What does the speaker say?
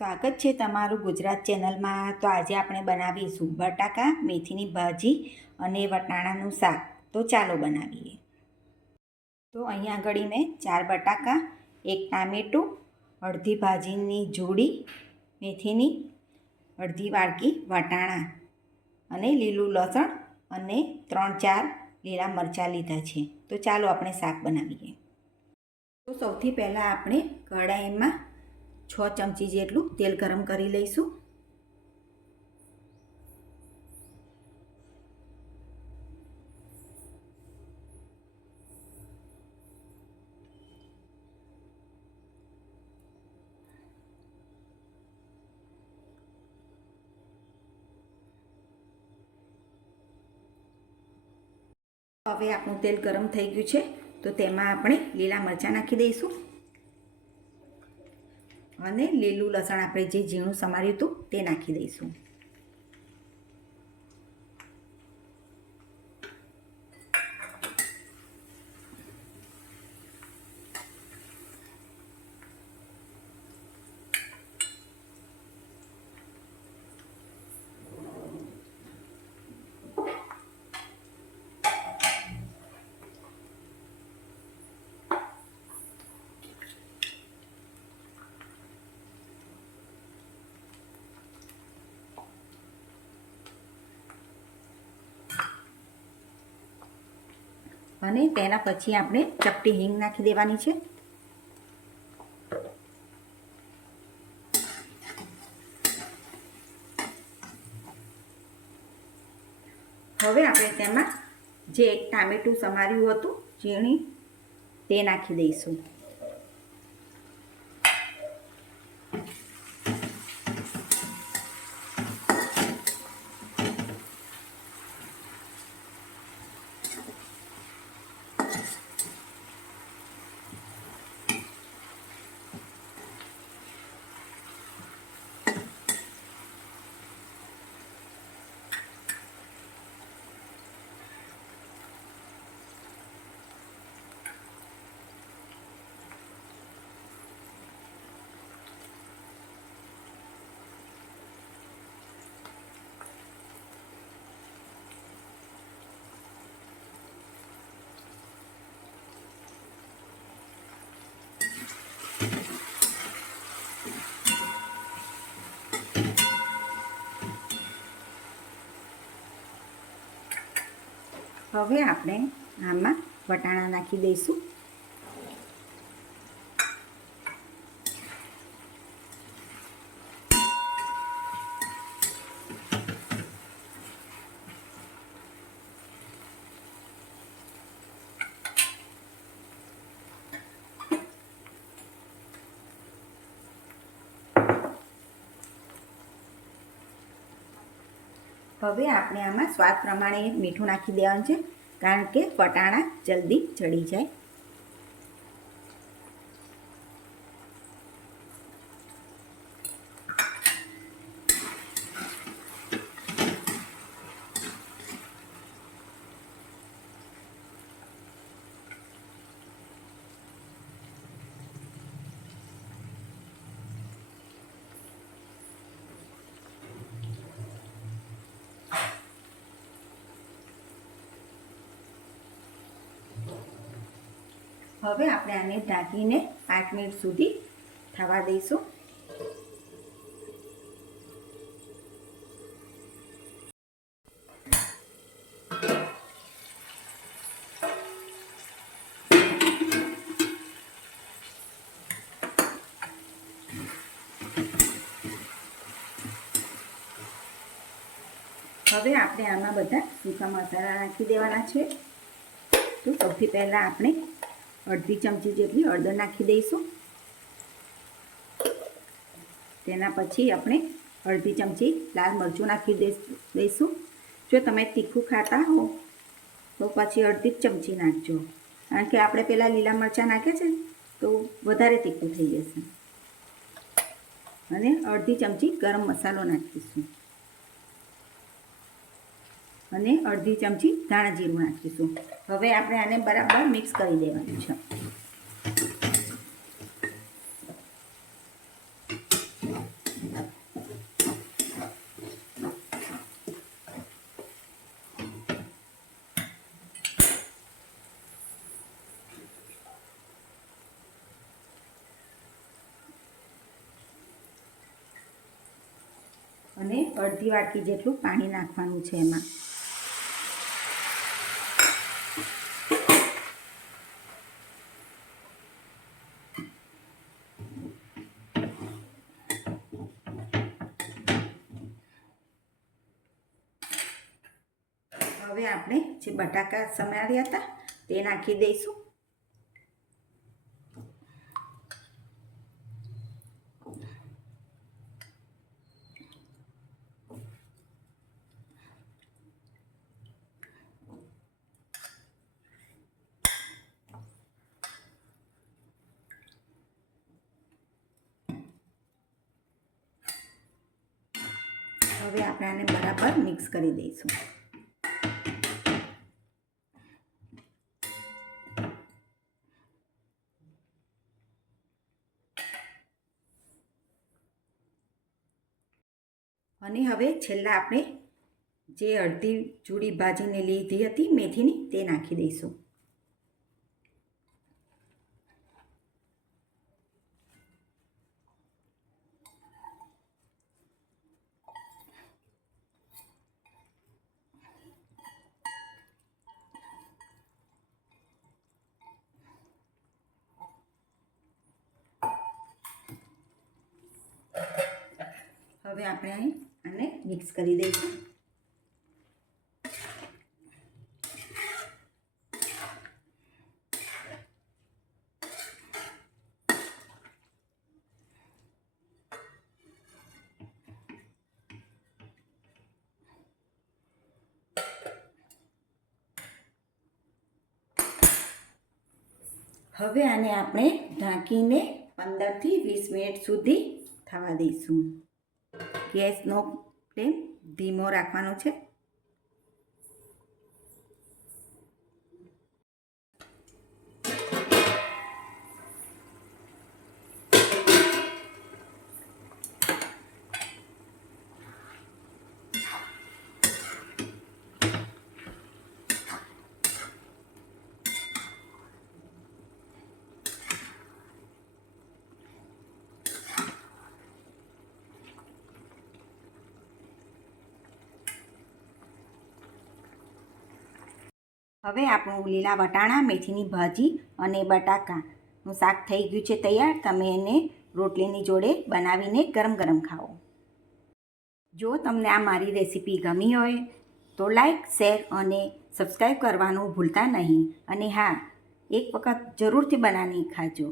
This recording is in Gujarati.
સ્વાગત છે તમારું ગુજરાત ચેનલમાં। તો આજે આપણે બનાવીશું બટાકા મેથીની ભાજી અને વટાણાનું શાક। તો ચાલો બનાવીએ। તો અહીંયા આગળ મેં 4 બટાકા, 1 ટામેટું, અડધી ભાજીની જોડી મેથીની, અડધી વાડકી વટાણા અને લીલું લસણ અને 3-4 લીલા મરચાં લીધા છે। તો ચાલો આપણે શાક બનાવીએ। તો સૌથી પહેલાં આપણે કઢાઈમાં 6 ચમચી જેટલું તેલ ગરમ કરી લઈશું। હવે આપણું તેલ ગરમ થઈ ગયું છે, તો તેમાં આપણે લીલા મરચાં નાખી દઈશું અને લીલું લસણ આપણે જે ઝીણું સમાર્યું હતું તે નાખી દઈશું। અને તેના પછી આપણે ચપટી હિંગ નાખી દેવાની છે। હવે આપણે તેમાં જે એક ટામેટું સમાર્યું હતું ઝીણી તે નાખી દઈશું। હવે આપણે આમાં વટાણા નાખી દઈશું। હવે આપણે આમાં સ્વાદ પ્રમાણે મીઠું નાખી દેવાનું છે, કારણ કે વટાણા જલ્દી ચડી જાય। હવે આપણે આને ઢાંકીને 5 મિનિટ સુધી થવા દઈશું। હવે આપણે આમાં બધા સૂકા મસાલા નાખી દેવાના છે। તો સૌથી પહેલાં આપણે અડધી ચમચી જેટલી હળદર નાખી દઈશું। તેના પછી આપણે અડધી ચમચી લાલ મરચું નાખી દઈશું। જો તમે તીખું ખાતા હો તો પછી અડધી ચમચી નાખજો, કારણ કે આપણે પહેલાં લીલા મરચાં નાખ્યા છે તો વધારે તીખું થઈ જશે। અને અડધી ચમચી ગરમ મસાલો નાખીશું અને અડધી ચમચી ધાણા જીરું નાખીશું। હવે આપણે આને બરાબર મિક્સ કરી દેવાનું છે। અને અડધી વાટકી જેટલું પાણી નાખવાનું છે એમાં. હવે આપણે જે બટાકા સમાર્યા હતા તે નાખી દઈશું. હવે આપણે આને બરાબર મિક્સ કરી દઈશું. અને હવે છેલ્લા આપણે જે અડધી ચૂડી ભાજીને લીધી હતી મેથીની તે નાખી દઈશું. હવે આપણે આને મિક્સ કરી દઈશું. હવે આને આપણે ઢાંકીને 15 થી 20 મિનિટ સુધી થવા દઈશું. ગેસનો ફ્લેમ ધીમો રાખવાનો છે. હવે આપણું લીલા વટાણા, મેથીની ભાજી અને બટાકાનું શાક થઈ ગયું છે તૈયાર. તમે એને રોટલીની જોડે બનાવીને ગરમ ગરમ ખાઓ. જો તમને આ મારી રેસીપી ગમી હોય તો લાઈક, શેર અને સબસ્ક્રાઈબ કરવાનું ભૂલતા નહીં. અને હા, એક વખત જરૂરથી બનાવીને ખાજો.